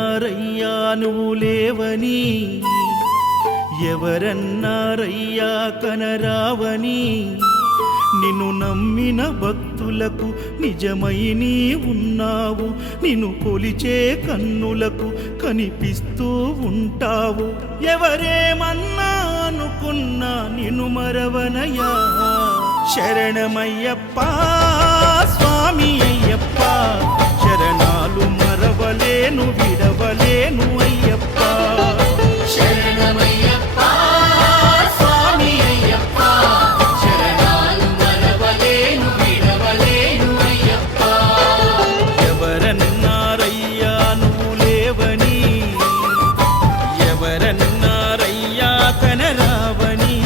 ఎవరన్నారయ్యా నువ్వు లేవని, ఎవరన్నారయ్యా కనరావని, నిన్ను నమ్మిన భక్తులకు నిజమై నీ ఉన్నావు, నిన్ను కొలిచే కన్నులకు కనిపిస్తూ ఉంటావు. ఎవరేమన్నా అనుకున్నా నిన్ను మరవనయ్యా. శరణమయ్యప్ప స్వామి అయ్యప్ప, శరణాలు మరవలేను విడవలేను అయ్యప్ప. శరణమయ్యప్ప స్వామి అయ్యప్ప, శరణాలు మరవలేను విడవలేను అయ్యప్ప. ఎవరన్నారయ్యా నువ్వు లేవని, ఎవరన్నారయ్యా కనరావని.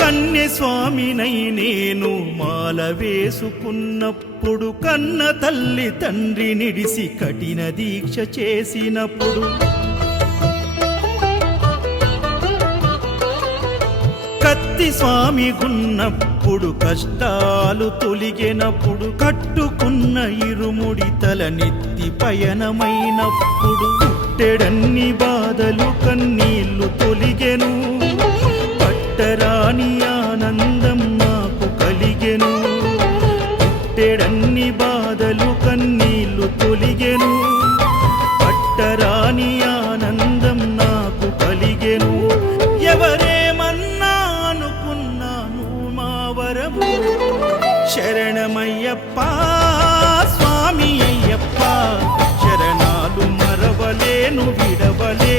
కన్యస్వామినై నేను మాల వేసుకున్నప్పుడు, కన్న తల్లి తండ్రి నిడిసి కఠిన దీక్ష చేసినప్పుడు, కత్తి స్వామి గున్నప్పుడు కష్టాలు తొలిగినప్పుడు, కట్టుకున్న ఇరుముడి తల నెత్తి పయనమైనప్పుడు, పుట్టెడన్ని బాధలు కన్నీళ్లు తొలిగెను, పట్టరాని ఆనందం నాకు కలిగెను. పుట్టెడన్ని బాధలు కన్నీళ్లు తొలిగెను, పట్టరాని ఆనందం నాకు కలిగెను. ఎవరేమన్నా అనుకున్నాను మా వరము. శరణమయ్యప్ప స్వామి అయ్యప్ప, శరణాలు మరవలేను విడవలేను